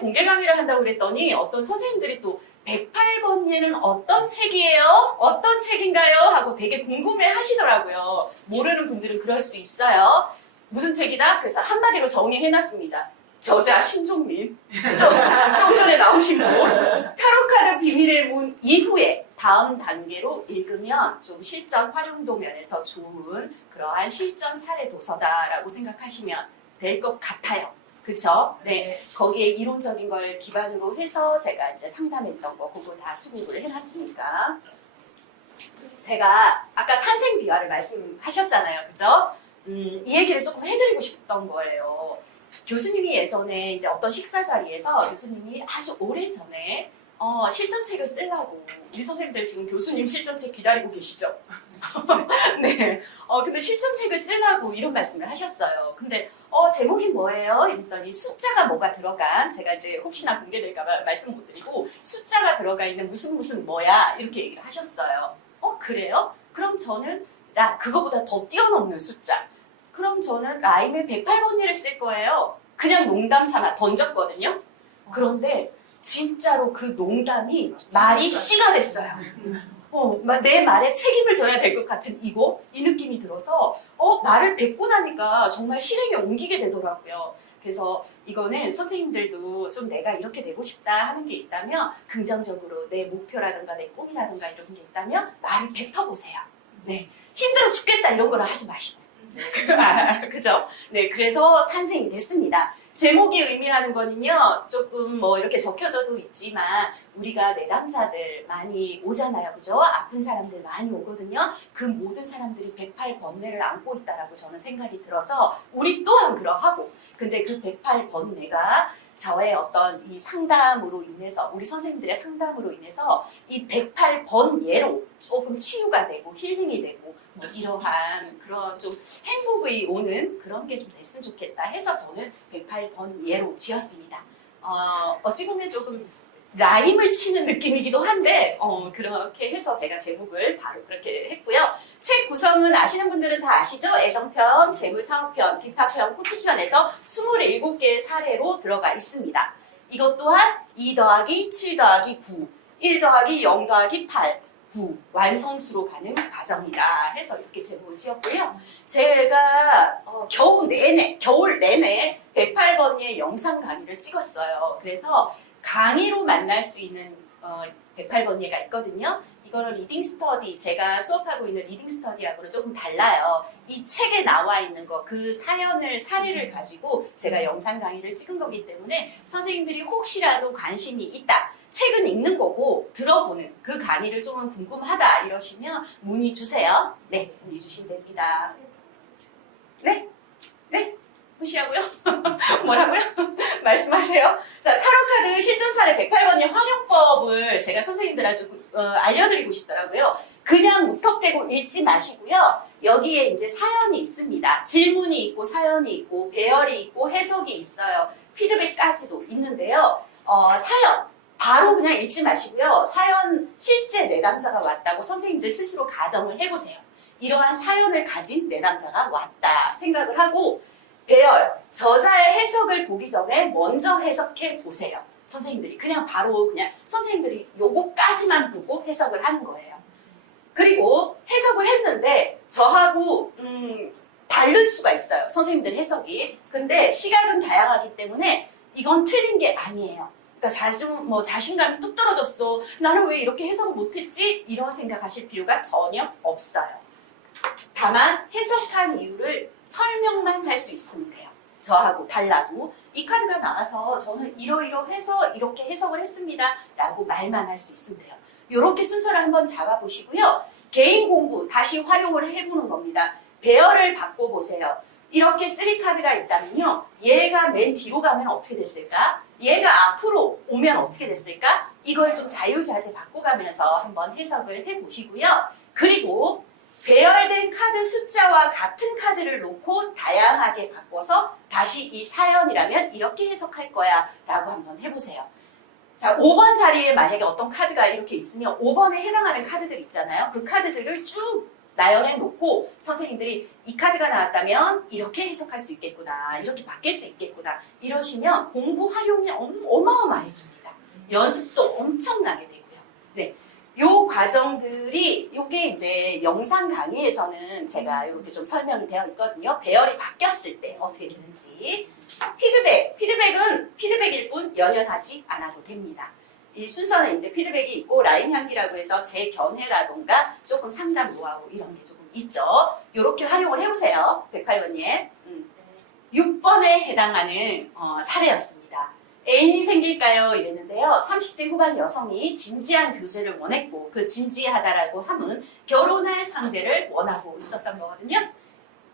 공개 강의를 한다고 그랬더니 어떤 선생님들이 또 108번 예는 어떤 책이에요? 어떤 책인가요? 하고 되게 궁금해 하시더라고요. 모르는 분들은 그럴 수 있어요. 무슨 책이다? 그래서 한마디로 정의해놨습니다. 저자 신종민. 좀 전에 나오신 분. 타로카드 비밀의 문 이후에 다음 단계로 읽으면 좀 실전 활용도 면에서 좋은 그러한 실전 사례 도서다라고 생각하시면 될 것 같아요. 그쵸? 네. 거기에 이론적인 걸 기반으로 해서 제가 이제 상담했던 거 그거 다 수급을 해놨으니까. 제가 아까 탄생 비화를 말씀하셨잖아요. 그죠? 이 얘기를 조금 해드리고 싶던 거예요. 교수님이 예전에 이제 어떤 식사 자리에서 교수님이 아주 오래 전에 실전책을 쓰려고 우리 선생님들 지금 교수님 실전책 기다리고 계시죠? 네. 근데 실전책을 쓰려고 이런 말씀을 하셨어요. 근데 제목이 뭐예요? 이랬더니 숫자가 뭐가 들어간 제가 이제 혹시나 공개될까봐 말씀 못 드리고 숫자가 들어가 있는 무슨 뭐야 이렇게 얘기를 하셨어요. 그래요? 그럼 저는 그거보다 더 뛰어넘는 숫자. 그럼 저는 라임의 108번째를 쓸 거예요. 그냥 농담 삼아 던졌거든요. 그런데 진짜로 그 농담이 말이 씨가 됐어요. 내 말에 책임을 져야 될 것 같은 이 느낌이 들어서 말을 뱉고 나니까 정말 실행에 옮기게 되더라고요. 그래서 이거는 선생님들도 좀 내가 이렇게 되고 싶다 하는 게 있다면 긍정적으로 내 목표라든가 내 꿈이라든가 이런 게 있다면 말을 뱉어보세요. 네, 힘들어 죽겠다 이런 거는 하지 마시고. 그죠? 네, 그래서 탄생이 됐습니다. 제목이 의미하는 거는요, 조금 뭐 이렇게 적혀져도 있지만, 우리가 내담자들 많이 오잖아요. 그죠? 아픈 사람들 많이 오거든요. 그 모든 사람들이 108번뇌를 안고 있다라고 저는 생각이 들어서, 우리 또한 그러하고, 근데 그 108번뇌가 저의 어떤 이 상담으로 인해서, 우리 선생님들의 상담으로 인해서 이 108번예로 조금 치유가 되고 힐링이 되고 뭐 이러한 그런 좀 행복이 오는 그런 게 좀 됐으면 좋겠다 해서 저는 108번예로 지었습니다. 어찌 보면 조금 라임을 치는 느낌이기도 한데 그렇게 해서 제가 제목을 바로 그렇게 했고요. 책 구성은 아시는 분들은 다 아시죠? 애정편, 재물사업편, 기타편, 코트편에서 27개의 사례로 들어가 있습니다. 이것 또한 2 더하기 7 더하기 9, 1 더하기 0 더하기 8, 9 완성수로 가는 과정이다 해서 이렇게 제목을 지었고요. 제가 겨울 내내 108번의 영상 강의를 찍었어요. 그래서 강의로 만날 수 있는 108번예가 있거든요. 이거는 리딩 스터디, 제가 수업하고 있는 리딩 스터디하고는 조금 달라요. 이 책에 나와 있는 거, 그 사례를 가지고 제가 영상 강의를 찍은 거기 때문에 선생님들이 혹시라도 관심이 있다. 책은 읽는 거고 들어보는 그 강의를 좀 궁금하다 이러시면 문의 주세요. 네, 문의 주시면 됩니다. 네? 네? 무시하고요? 뭐라고요? 말씀하세요. 자, 타로카드 실전 사례 108번의 활용법을 제가 선생님들한테 알려드리고 싶더라고요. 그냥 무턱대고 읽지 마시고요. 여기에 이제 사연이 있습니다. 질문이 있고 사연이 있고 배열이 있고 해석이 있어요. 피드백까지도 있는데요. 사연 바로 그냥 읽지 마시고요. 사연 실제 내담자가 왔다고 선생님들 스스로 가정을 해보세요. 이러한 사연을 가진 내담자가 왔다 생각을 하고 배열, 저자의 해석을 보기 전에 먼저 해석해 보세요. 선생님들이 바로 선생님들이 요거까지만 보고 해석을 하는 거예요. 그리고 해석을 했는데 저하고 다를 수가 있어요. 선생님들 해석이. 근데 시각은 다양하기 때문에 이건 틀린 게 아니에요. 그러니까 자신감이 뚝 떨어졌어. 나는 왜 이렇게 해석을 못했지? 이런 생각하실 필요가 전혀 없어요. 다만 해석한 이유를 설명만 할 수 있으면 돼요. 저하고 달라도 이 카드가 나와서 저는 이러이러해서 이렇게 해석을 했습니다 라고 말만 할 수 있으면 돼요. 이렇게 순서를 한번 잡아보시고요. 개인 공부 다시 활용을 해보는 겁니다. 배열을 바꿔보세요. 이렇게 3카드가 있다면요. 얘가 맨 뒤로 가면 어떻게 됐을까? 얘가 앞으로 오면 어떻게 됐을까? 이걸 좀 자유자재 바꿔가면서 한번 해석을 해보시고요. 그리고 배열된 카드 숫자와 같은 카드를 놓고 다양하게 바꿔서 다시 이 사연이라면 이렇게 해석할 거야 라고 한번 해보세요. 자, 5번 자리에 만약에 어떤 카드가 이렇게 있으면 5번에 해당하는 카드들 있잖아요. 그 카드들을 쭉 나열해 놓고 선생님들이 이 카드가 나왔다면 이렇게 해석할 수 있겠구나, 이렇게 바뀔 수 있겠구나 이러시면 공부 활용이 어마어마해집니다. 연습도 엄청나게 되고요. 네. 요 과정들이 요게 이제 영상 강의에서는 제가 이렇게 좀 설명이 되어 있거든요. 배열이 바뀌었을 때 어떻게 되는지. 피드백은 피드백일 뿐 연연하지 않아도 됩니다. 이 순서는 이제 피드백이 있고 라인 향기라고 해서 재견해라던가 조금 상담 노하우 이런 게 조금 있죠. 요렇게 활용을 해보세요. 108번님. 6번에 해당하는 사례였습니다. 애인이 생길까요? 이랬는데요. 30대 후반 여성이 진지한 교제를 원했고 그 진지하다라고 함은 결혼할 상대를 원하고 있었던 거거든요.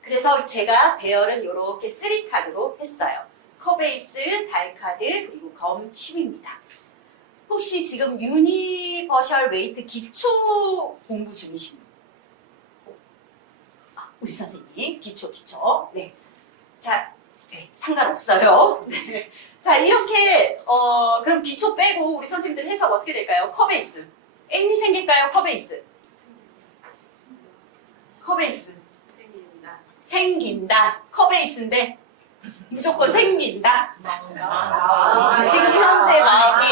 그래서 제가 배열은 이렇게 3카드로 했어요. 커베이스, 달카드, 그리고 검 10입니다. 혹시 지금 유니버셜 웨이트 기초 공부 중이십니까? 우리 선생님 기초. 네. 자, 네, 상관없어요. 네. 자, 이렇게 그럼 기초 빼고 우리 선생님들 해석 어떻게 될까요? 커베이스. 애인이 생길까요? 커베이스. 생긴다. 커베이스인데 무조건 생긴다. 지금 현재 마음이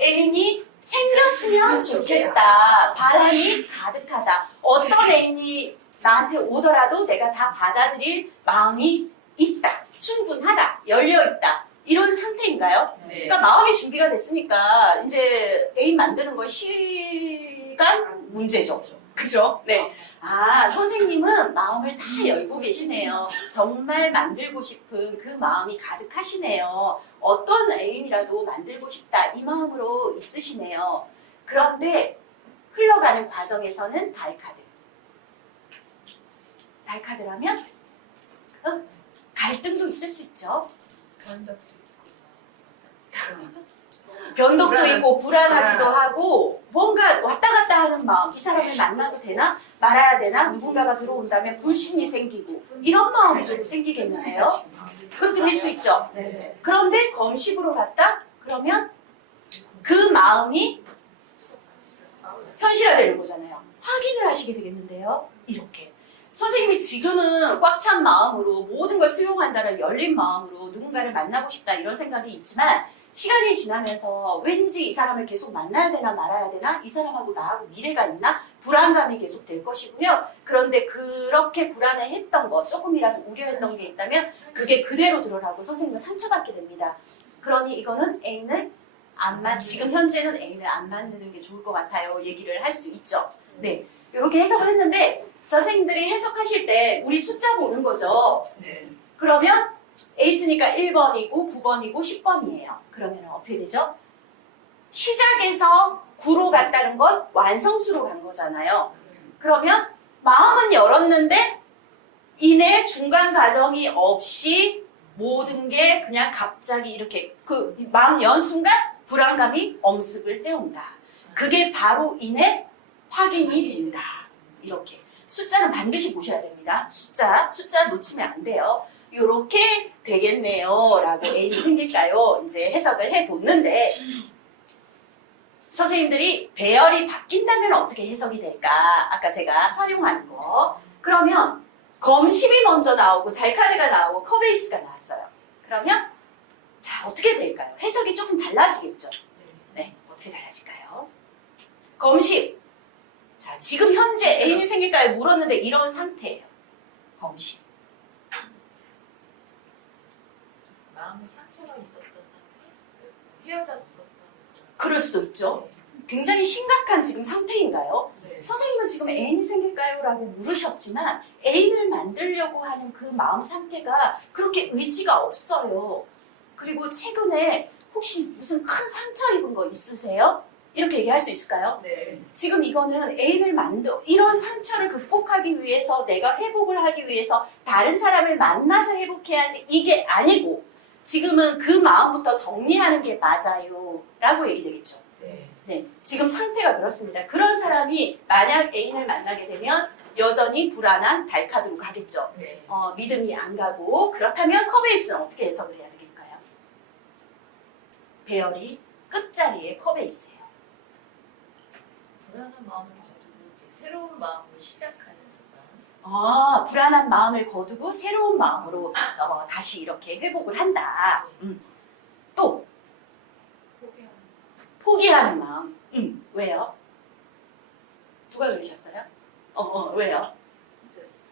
애인이 생겼으면 좋겠다. 바람이 가득하다. 어떤 애인이 나한테 오더라도 내가 다 받아들일 마음이 있다. 충분하다. 열려있다. 이런 상태인가요? 네. 그러니까 마음이 준비가 됐으니까 이제 애인 만드는 거 시간 문제죠. 그죠? 네. 아, 선생님은 마음을 다 열고 계시네요. 정말 만들고 싶은 그 마음이 가득하시네요. 어떤 애인이라도 만들고 싶다. 이 마음으로 있으시네요. 그런데 흘러가는 과정에서는 달카드. 달카드라면 갈등도 있을 수 있죠. 변덕도 있고 불안하기도 하고 뭔가 왔다 갔다 하는 마음. 이 사람을 만나도 되나 말아야 되나 누군가가 들어온다면 불신이 생기고 이런 마음이 좀 생기겠는데요. 그렇게 될 수 있죠. 그런데 검식으로 갔다 그러면 그 마음이 현실화되는 거잖아요. 확인을 하시게 되겠는데요. 이렇게. 선생님이 지금은 꽉 찬 마음으로 모든 걸 수용한다는 열린 마음으로 누군가를 만나고 싶다 이런 생각이 있지만 시간이 지나면서 왠지 이 사람을 계속 만나야 되나 말아야 되나 이 사람하고 나하고 미래가 있나 불안감이 계속 될 것이고요. 그런데 그렇게 불안해했던 것 조금이라도 우려했던 게 있다면 그게 그대로 드러나고 선생님은 상처받게 됩니다. 그러니 이거는 애인을 지금 현재는 애인을 안 만드는 게 좋을 것 같아요. 얘기를 할 수 있죠. 네, 이렇게 해석을 했는데 선생님들이 해석하실 때 우리 숫자 보는 거죠. 네. 그러면 에이스니까 1번이고 9번이고 10번이에요. 그러면 어떻게 되죠? 시작에서 9로 갔다는 건 완성수로 간 거잖아요. 그러면 마음은 열었는데 이내 중간 과정이 없이 모든 게 그냥 갑자기 이렇게 그 마음 연 순간 불안감이 엄습을 해온다. 그게 바로 이내 확인이 된다. 이렇게. 숫자는 반드시 보셔야 됩니다. 숫자 놓치면 안 돼요. 요렇게 되겠네요. 라고 애인이 생길까요? 이제 해석을 해뒀는데 선생님들이 배열이 바뀐다면 어떻게 해석이 될까? 아까 제가 활용하는 거. 그러면 검심이 먼저 나오고 달카드가 나오고 커베이스가 나왔어요. 그러면 자 어떻게 될까요? 해석이 조금 달라지겠죠? 네, 어떻게 달라질까요? 검심. 자, 지금 현재 애인이 생길까요? 물었는데 이런 상태예요. 검심. 마음에 상처가 있었던 상태? 헤어졌었던 그럴 수도 있죠. 굉장히 심각한 지금 상태인가요? 네. 선생님은 지금 애인이 생길까요? 라고 물으셨지만 애인을 만들려고 하는 그 마음 상태가 그렇게 의지가 없어요. 그리고 최근에 혹시 무슨 큰 상처 입은 거 있으세요? 이렇게 얘기할 수 있을까요? 네. 지금 이거는 애인을 이런 상처를 극복하기 위해서 내가 회복을 하기 위해서 다른 사람을 만나서 회복해야지 이게 아니고 지금은 그 마음부터 정리하는 게 맞아요 라고 얘기되겠죠. 네. 네, 지금 상태가 그렇습니다. 그런 사람이 만약 애인을 만나게 되면 여전히 불안한 달카드로 가겠죠. 네. 믿음이 안 가고 그렇다면 커베이스는 어떻게 해석을 해야 되겠까요? 배열이 끝자리에 커베이스예요. 불안한 마음을 가지고 새로운 마음으로 시작하는 순간. 불안한 마음을 거두고 새로운 마음으로 다시 이렇게 회복을 한다. 또 포기하는. 포기하는 마음. 왜요? 누가 그러셨어요? 왜요?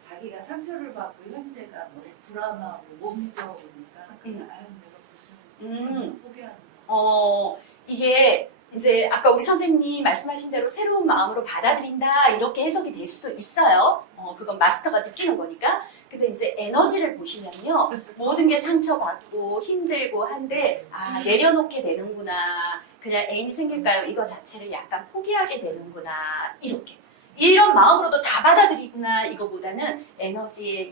자기가 상처를 받고 현재가 너무 불안하고 못 믿어보니까 그냥 아유 내가 무슨 포기하는 거. 이게 이제 아까 우리 선생님이 말씀하신 대로 새로운 마음으로 받아들인다 이렇게 해석이 될 수도 있어요. 그건 마스터가 느끼는 거니까. 근데 이제 에너지를 보시면요. 모든 게 상처받고 힘들고 한데 내려놓게 되는구나. 그냥 애인이 생길까요? 이거 자체를 약간 포기하게 되는구나. 이렇게. 이런 마음으로도 다 받아들이구나. 이거보다는 에너지의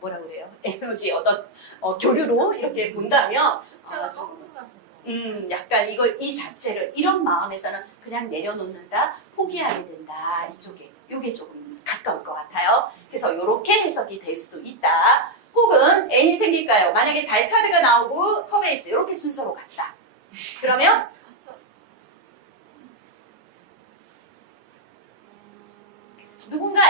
뭐라 그래요? 에너지의 어떤 교류로 이렇게 본다면 숫자가 좀 조금 가서. 약간 이 자체를 이런 마음에서는 그냥 내려놓는다, 포기하게 된다 이쪽에 요게 조금 가까울 것 같아요. 그래서 이렇게 해석이 될 수도 있다. 혹은 애인이 생길까요? 만약에 달 카드가 나오고 컵에이스 이렇게 순서로 갔다. 그러면 누군가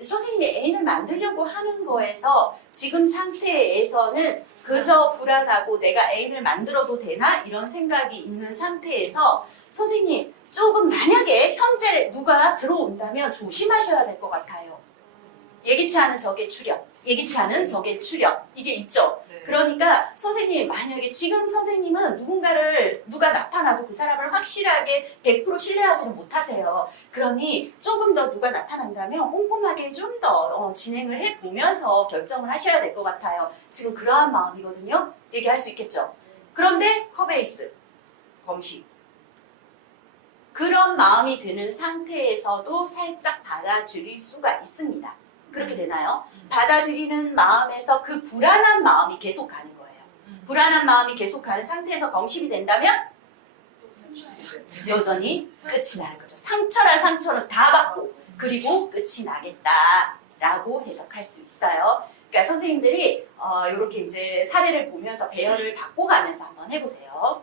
선생님이 애인을 만들려고 하는 거에서 지금 상태에서는 그저 불안하고 내가 애인을 만들어도 되나? 이런 생각이 있는 상태에서 선생님 조금 만약에 현재 누가 들어온다면 조심하셔야 될 것 같아요. 예기치 않은 적의 출력, 예기치 않은 적의 출력 이게 있죠. 그러니까 선생님 만약에 지금 선생님은 누가 나타나도 그 사람을 확실하게 100% 신뢰하지는 못하세요. 그러니 조금 더 누가 나타난다면 꼼꼼하게 좀 더 진행을 해보면서 결정을 하셔야 될 것 같아요. 지금 그러한 마음이거든요. 얘기할 수 있겠죠. 그런데 컵에이스, 검식. 그런 마음이 드는 상태에서도 살짝 받아들일 수가 있습니다. 그렇게 되나요? 받아들이는 마음에서 그 불안한 마음이 계속 가는 거예요. 불안한 마음이 계속 가는 상태에서 검심이 된다면 여전히 끝이 나는 거죠. 상처란 상처는 다 받고 그리고 끝이 나겠다라고 해석할 수 있어요. 그러니까 선생님들이 이렇게 이제 사례를 보면서 배열을 바꿔가면서 한번 해보세요.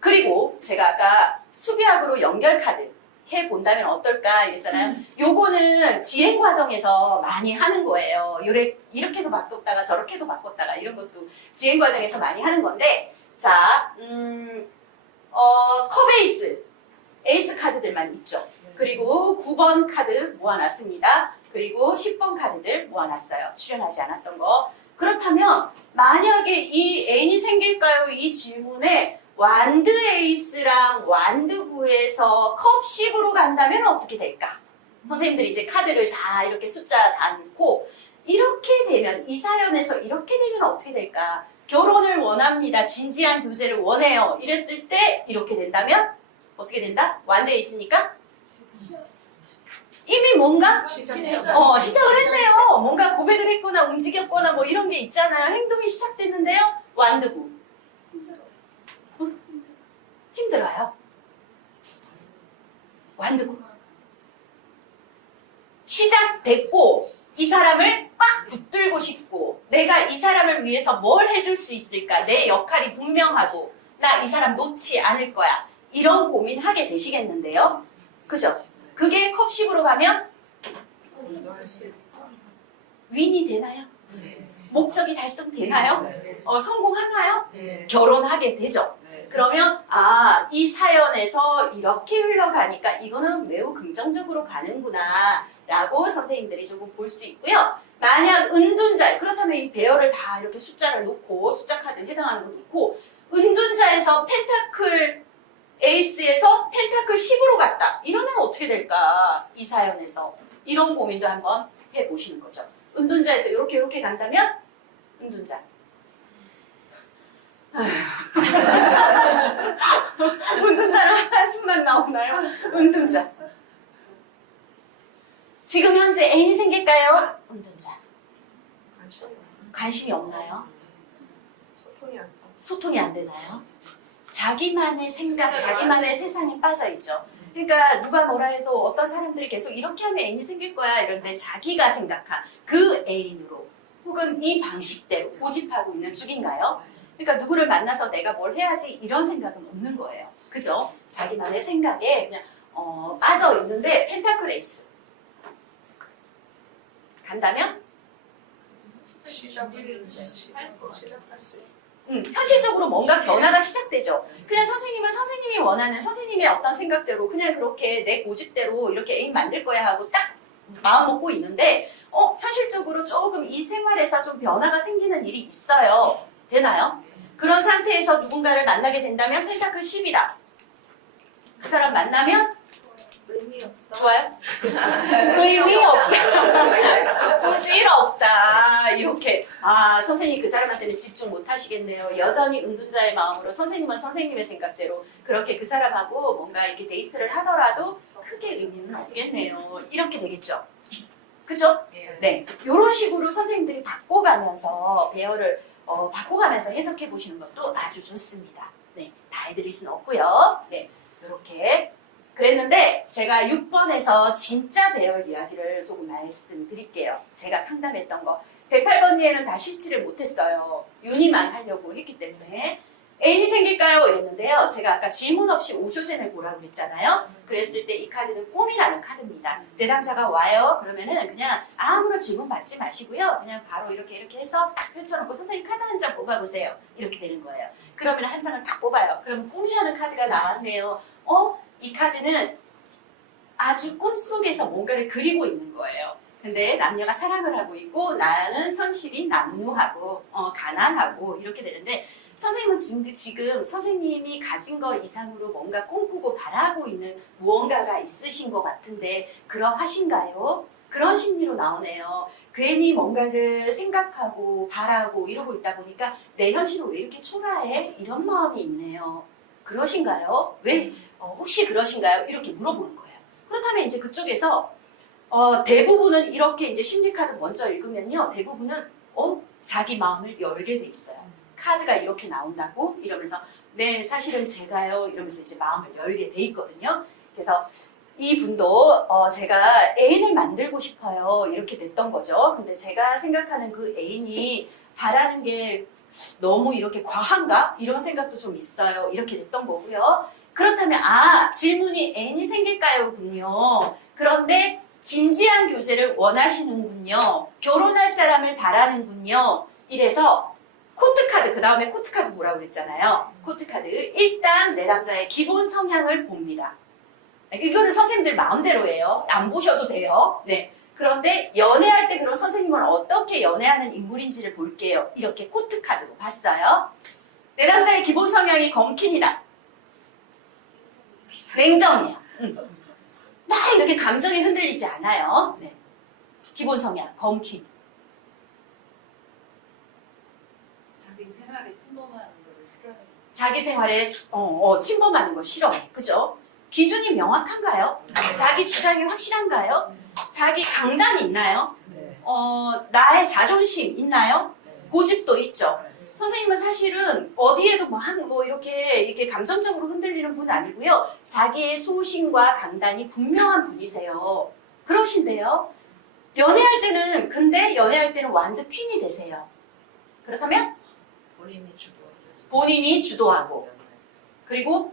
그리고 제가 아까 수비학으로 연결 카드 해본다면 어떨까 이랬잖아요. 요거는 지행 과정에서 많이 하는 거예요. 이렇게도 바꿨다가 저렇게도 바꿨다가 이런 것도 지행 과정에서 많이 하는 건데 자, 컵에이스, 에이스 카드들만 있죠. 그리고 9번 카드 모아놨습니다. 그리고 10번 카드들 모아놨어요. 출연하지 않았던 거. 그렇다면 만약에 이 애인이 생길까요? 이 질문에 완드 에이스랑 완드 9에서 컵 10으로 간다면 어떻게 될까? 선생님들이 이제 카드를 다 이렇게 숫자 다 넣고 이렇게 되면 이 사연에서 이렇게 되면 어떻게 될까? 결혼을 원합니다. 진지한 교제를 원해요. 이랬을 때 이렇게 된다면 어떻게 된다? 완드 에이스니까 이미 뭔가 시작을 했네요. 뭔가 고백을 했거나 움직였거나 뭐 이런 게 있잖아요. 행동이 시작됐는데요. 완드 9. 힘들어요. 완두고 시작됐고 이 사람을 꽉 붙들고 싶고 내가 이 사람을 위해서 뭘 해줄 수 있을까? 내 역할이 분명하고 나 이 사람 놓지 않을 거야. 이런 고민하게 되시겠는데요. 그죠? 그게 컵10으로 가면 윈이 되나요? 목적이 달성되나요? 성공하나요? 결혼하게 되죠. 그러면 이 사연에서 이렇게 흘러가니까 이거는 매우 긍정적으로 가는구나 라고 선생님들이 조금 볼 수 있고요. 만약 은둔자, 그렇다면 이 배열을 다 이렇게 숫자를 놓고 숫자 카드 해당하는 거 놓고 은둔자에서 펜타클 에이스에서 펜타클 10으로 갔다. 이러면 어떻게 될까? 이 사연에서 이런 고민도 한번 해보시는 거죠. 은둔자에서 이렇게 간다면 은둔자. 은둔자로 한숨만 나오나요? 은둔자. 지금 현재 애인이 생길까요? 은둔자. 관심이 없나요? 소통이 안 되나요? 자기만의 생각, 자기만의 세상에 빠져있죠. 그러니까 누가 뭐라 해도 어떤 사람들이 계속 이렇게 하면 애인이 생길 거야 이런데 자기가 생각한 그 애인으로 혹은 이 방식대로 고집하고 있는 중인가요? 그러니까 누구를 만나서 내가 뭘 해야지 이런 생각은 없는 거예요. 그죠? 자기만의 생각에 그냥 빠져 있는데 펜타클 에이스 간다면 시작할 수 있어. 현실적으로 뭔가 변화가 시작되죠. 그냥 선생님은 선생님이 원하는 선생님의 어떤 생각대로 그냥 그렇게 내 고집대로 이렇게 애인 만들 거야 하고 딱 마음 먹고 있는데 현실적으로 조금 이 생활에서 좀 변화가 생기는 일이 있어요. 되나요? 그런 상태에서 누군가를 만나게 된다면 펜타클 10이다. 그 사람 만나면 의미 없다. 좋아요? 의미 없다. 부질없다. 이렇게. 선생님 그 사람한테는 집중 못 하시겠네요. 여전히 은둔자의 마음으로 선생님은 선생님의 생각대로 그렇게 그 사람하고 뭔가 이렇게 데이트를 하더라도 크게 의미는 없겠네요. 이렇게 되겠죠. 그죠? 네. 이런 식으로 선생님들이 바꿔가면서 배열을 바꿔가면서 해석해 보시는 것도 아주 좋습니다. 네. 다 해드릴 수는 없고요. 네. 이렇게. 그랬는데 제가 6번에서 진짜 배열 이야기를 조금 말씀드릴게요. 제가 상담했던 거. 108번에는 다 실지를 못했어요. 윤희만 하려고 했기 때문에. 애인이 생길까요? 이랬는데요. 제가 아까 질문 없이 오쇼젠을 보라고 그랬잖아요. 그랬을 때 이 카드는 꿈이라는 카드입니다. 내담자가 와요. 그러면은 그냥 아무런 질문 받지 마시고요. 그냥 바로 이렇게 해서 딱 펼쳐놓고 선생님 카드 한 장 뽑아보세요. 이렇게 되는 거예요. 그러면 한 장을 딱 뽑아요. 그럼 꿈이라는 카드가 나왔네요. 이 카드는 아주 꿈속에서 뭔가를 그리고 있는 거예요. 근데 남녀가 사랑을 하고 있고 나는 현실이 남루하고 가난하고 이렇게 되는데 선생님은 지금 선생님이 가진 것 이상으로 뭔가 꿈꾸고 바라고 있는 무언가가 있으신 것 같은데 그러하신가요? 그런 심리로 나오네요. 괜히 뭔가를 생각하고 바라고 이러고 있다 보니까 내 현실은 왜 이렇게 초라해? 이런 마음이 있네요. 그러신가요? 왜? 혹시 그러신가요? 이렇게 물어보는 거예요. 그렇다면 이제 그쪽에서 대부분은 이렇게 이제 심리카드 먼저 읽으면요. 대부분은 자기 마음을 열게 돼 있어요. 카드가 이렇게 나온다고 이러면서 네 사실은 제가요 이러면서 이제 마음을 열게 돼 있거든요. 그래서 이분도 제가 애인을 만들고 싶어요 이렇게 됐던 거죠. 근데 제가 생각하는 그 애인이 바라는 게 너무 이렇게 과한가? 이런 생각도 좀 있어요. 이렇게 됐던 거고요. 그렇다면 질문이 애인이 생길까요? 군요. 그런데 진지한 교제를 원하시는군요. 결혼할 사람을 바라는군요. 이래서 코트카드, 그 다음에 코트카드 뭐라고 그랬잖아요. 코트카드. 일단 내 남자의 기본 성향을 봅니다. 이거는 선생님들 마음대로예요. 안 보셔도 돼요. 네. 그런데 연애할 때 그럼 선생님은 어떻게 연애하는 인물인지를 볼게요. 이렇게 코트카드로 봤어요. 내 남자의 기본 성향이 검킨이다. 냉정해요. 막 이렇게 감정이 흔들리지 않아요. 네. 기본 성향, 검킨. 자기 생활에 침범하는 거를 싫어해요. 자기 생활에 침범하는 거 싫어해. 그죠? 기준이 명확한가요? 자기 주장이 확실한가요? 자기 강단이 있나요? 네. 나의 자존심 있나요? 네. 고집도 있죠. 선생님은 사실은 어디에도 이렇게 감정적으로 흔들리는 분 아니고요. 자기의 소신과 강단이 분명한 분이세요. 그러신데요. 근데 연애할 때는 완드 퀸이 되세요. 그렇다면 본인이 주도하고 그리고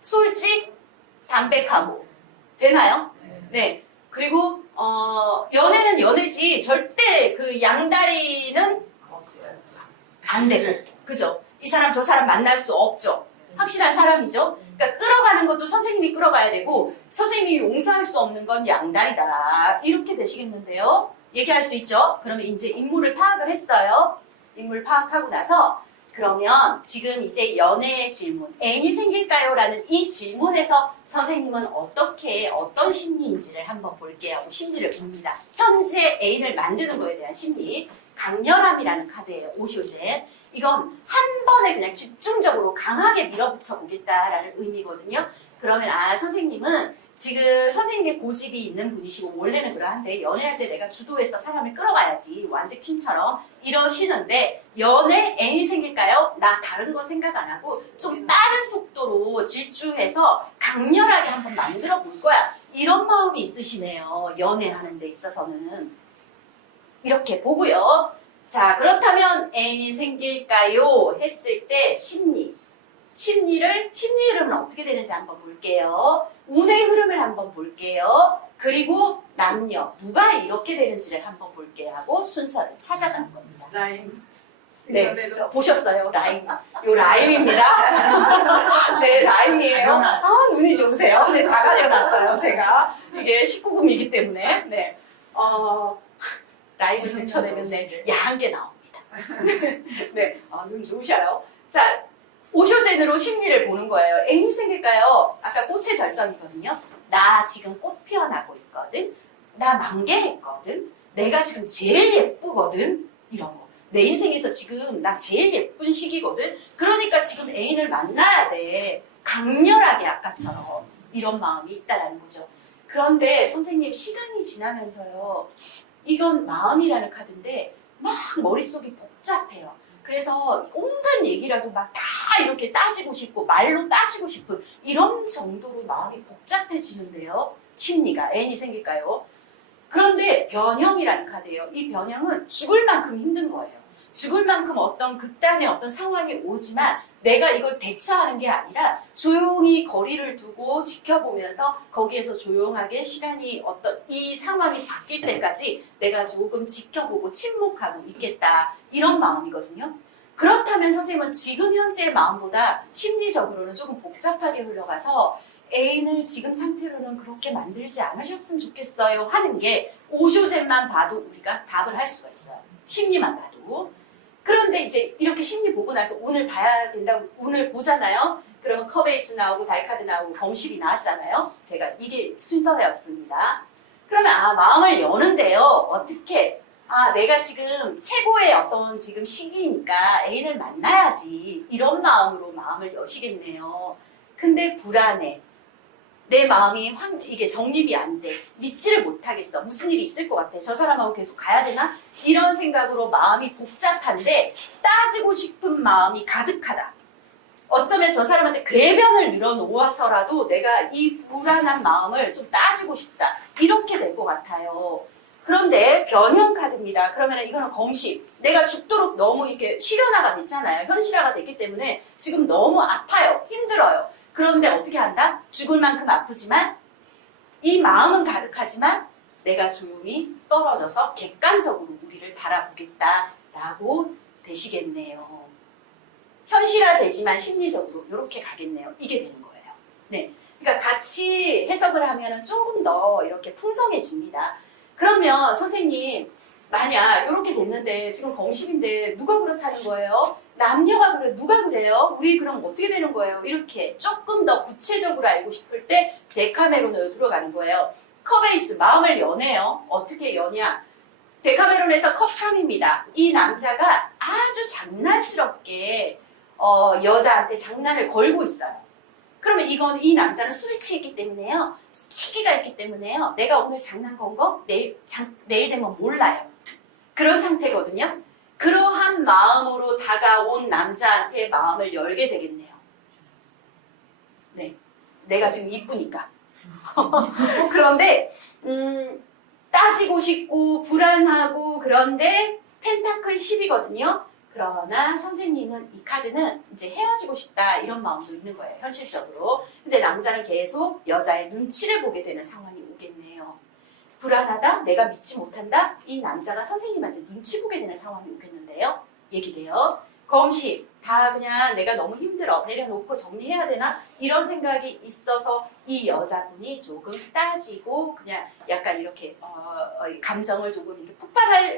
솔직, 담백하고 되나요? 네. 그리고 연애는 연애지 절대 그 양다리는 안 돼. 그죠? 이 사람 저 사람 만날 수 없죠. 확실한 사람이죠. 그러니까 끌어가는 것도 선생님이 끌어가야 되고 선생님이 용서할 수 없는 건 양다리다. 이렇게 되시겠는데요. 얘기할 수 있죠. 그러면 이제 인물을 파악을 했어요. 인물 파악하고 나서 그러면 지금 이제 연애의 질문, 애인이 생길까요? 라는 이 질문에서 선생님은 어떤 심리인지를 한번 볼게요. 심리를 봅니다. 현재 애인을 만드는 거에 대한 심리. 강렬함이라는 카드예요. 오쇼젠. 이건 한 번에 그냥 집중적으로 강하게 밀어붙여 보겠다라는 의미거든요. 그러면 선생님은 지금 선생님의 고집이 있는 분이시고 원래는 그러한데 연애할 때 내가 주도해서 사람을 끌어가야지 완드퀸처럼 이러시는데 연애 애인이 생길까요? 나 다른 거 생각 안 하고 좀 빠른 속도로 질주해서 강렬하게 한번 만들어 볼 거야. 이런 마음이 있으시네요. 연애하는 데 있어서는. 이렇게 보고요. 자, 그렇다면 애인이 생길까요? 했을 때 심리. 심리 흐름은 어떻게 되는지 한번 볼게요. 운의 흐름을 한번 볼게요. 그리고 남녀, 누가 이렇게 되는지를 한번 볼게요 하고 순서를 찾아가는 겁니다. 라임. 네, 보셨어요? 라임. 요 라임입니다. 네, 라임이에요. 아, 눈이 좋으세요. 네, 다 가려놨어요, 제가. 이게 19금이기 때문에. 네. 라임을 붙여내면 네, 야한 게 나옵니다. 네, 눈 좋으셔요. 자, 오쇼젠으로 심리를 보는 거예요. 애인이 생길까요? 아까 꽃의 절정이거든요. 나 지금 꽃 피어나고 있거든. 나 만개했거든. 내가 지금 제일 예쁘거든. 이런 거. 내 인생에서 지금 나 제일 예쁜 시기거든. 그러니까 지금 애인을 만나야 돼. 강렬하게 아까처럼 이런 마음이 있다라는 거죠. 그런데 선생님 시간이 지나면서요. 이건 마음이라는 카드인데 막 머릿속이 복잡해요. 그래서 온갖 얘기라도 막 다 이렇게 따지고 싶고 말로 따지고 싶은 이런 정도로 마음이 복잡해지는데요. 심리가 애인이 생길까요? 그런데 변형이라는 카드예요. 이 변형은 죽을 만큼 힘든 거예요. 죽을 만큼 어떤 극단의 어떤 상황이 오지만 내가 이걸 대처하는 게 아니라 조용히 거리를 두고 지켜보면서 거기에서 조용하게 시간이 어떤 이 상황이 바뀔 때까지 내가 조금 지켜보고 침묵하고 있겠다. 이런 마음이거든요. 그렇다면 선생님은 지금 현재의 마음보다 심리적으로는 조금 복잡하게 흘러가서 애인을 지금 상태로는 그렇게 만들지 않으셨으면 좋겠어요 하는 게 오쇼젠만 봐도 우리가 답을 할 수가 있어요. 심리만 봐도. 그런데 이제 이렇게 심리 보고 나서 운을 봐야 된다고 운을 보잖아요. 그러면 컵에이스 나오고 달카드 나오고 검십이 나왔잖아요. 제가 이게 순서였습니다. 그러면 마음을 여는데요. 어떻게? 내가 지금 최고의 어떤 지금 시기니까 애인을 만나야지. 이런 마음으로 마음을 여시겠네요. 근데 불안해. 내 마음이 이게 정립이 안 돼. 믿지를 못하겠어. 무슨 일이 있을 것 같아. 저 사람하고 계속 가야 되나? 이런 생각으로 마음이 복잡한데 따지고 싶은 마음이 가득하다. 어쩌면 저 사람한테 궤변을 늘어놓아서라도 내가 이 불안한 마음을 좀 따지고 싶다. 이렇게 될 것 같아요. 그런데 변형 카드입니다. 그러면 이거는 검식. 내가 죽도록 너무 이렇게 실현화가 됐잖아요. 현실화가 됐기 때문에 지금 너무 아파요. 힘들어요. 그런데 어떻게 한다? 죽을 만큼 아프지만 이 마음은 가득하지만 내가 조용히 떨어져서 객관적으로 우리를 바라보겠다라고 되시겠네요. 현실화되지만 심리적으로 이렇게 가겠네요. 이게 되는 거예요. 네, 그러니까 같이 해석을 하면 조금 더 이렇게 풍성해집니다. 그러면 선생님 만약 이렇게 됐는데 지금 검심인데 누가 그렇다는 거예요? 남녀가 그래 누가 그래요? 우리 그럼 어떻게 되는 거예요? 이렇게 조금 더 구체적으로 알고 싶을 때 데카메론으로 들어가는 거예요. 컵에이스 마음을 여네요. 어떻게 여냐? 데카메론에서 컵 3입니다. 이 남자가 아주 장난스럽게 여자한테 장난을 걸고 있어요. 그러면 이 남자는 술이 취했기 때문에요. 취기가 있기 때문에요. 내가 오늘 장난 건 거 내일 되면 몰라요. 그런 상태거든요. 그러한 마음으로 다가온 남자한테 마음을 열게 되겠네요. 네, 내가 지금 이쁘니까. 그런데 따지고 싶고 불안하고 그런데 펜타클 10이거든요. 그러나 선생님은 이 카드는 이제 헤어지고 싶다 이런 마음도 있는 거예요. 현실적으로. 근데 남자는 계속 여자의 눈치를 보게 되는 상황이 오겠네요. 불안하다? 내가 믿지 못한다? 이 남자가 선생님한테 눈치 보게 되는 상황이 오겠는데요. 얘기돼요. 검식, 다 그냥 내가 너무 힘들어. 내려놓고 정리해야 되나? 이런 생각이 있어서 이 여자분이 조금 따지고 그냥 약간 이렇게 감정을 조금 이렇게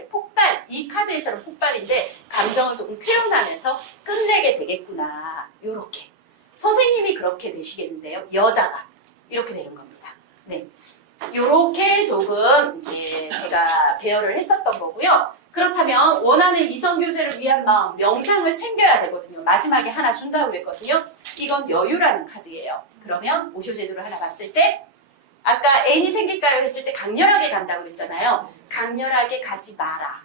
폭발, 이 카드에서는 폭발인데 감정을 조금 표현하면서 끝내게 되겠구나. 요렇게. 선생님이 그렇게 되시겠는데요. 여자가 이렇게 되는 겁니다. 네. 요렇게 조금 이제 제가 대여를 했었던 거고요. 그렇다면 원하는 이성교제를 위한 마음, 명상을 챙겨야 되거든요. 마지막에 하나 준다고 그랬거든요. 이건 여유라는 카드예요. 그러면 오쇼제도를 하나 봤을 때 아까 애인이 생길까요 했을 때 강렬하게 간다고 그랬잖아요. 강렬하게 가지 마라.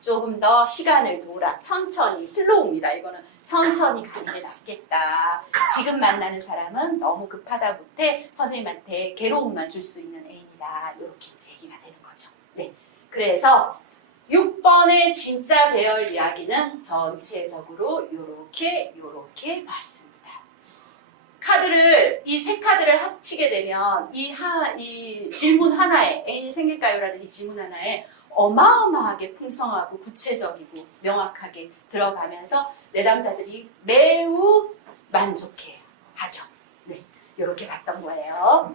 조금 더 시간을 둬라. 천천히, 슬로우입니다. 이거는 천천히 가는 게 낫겠다. 지금 만나는 사람은 너무 급하다 못해 선생님한테 괴로움만 줄 수 있는 애인이다. 이렇게 이제 얘기가 되는 거죠. 네. 그래서 6번의 진짜 배열 이야기는 전체적으로 요렇게 봤습니다. 카드를, 이 세 카드를 합치게 되면 이 질문 하나에, 애인이 생길까요?라는 이 질문 하나에 어마어마하게 풍성하고 구체적이고 명확하게 들어가면서 내담자들이 매우 만족해 하죠. 네, 이렇게 봤던 거예요.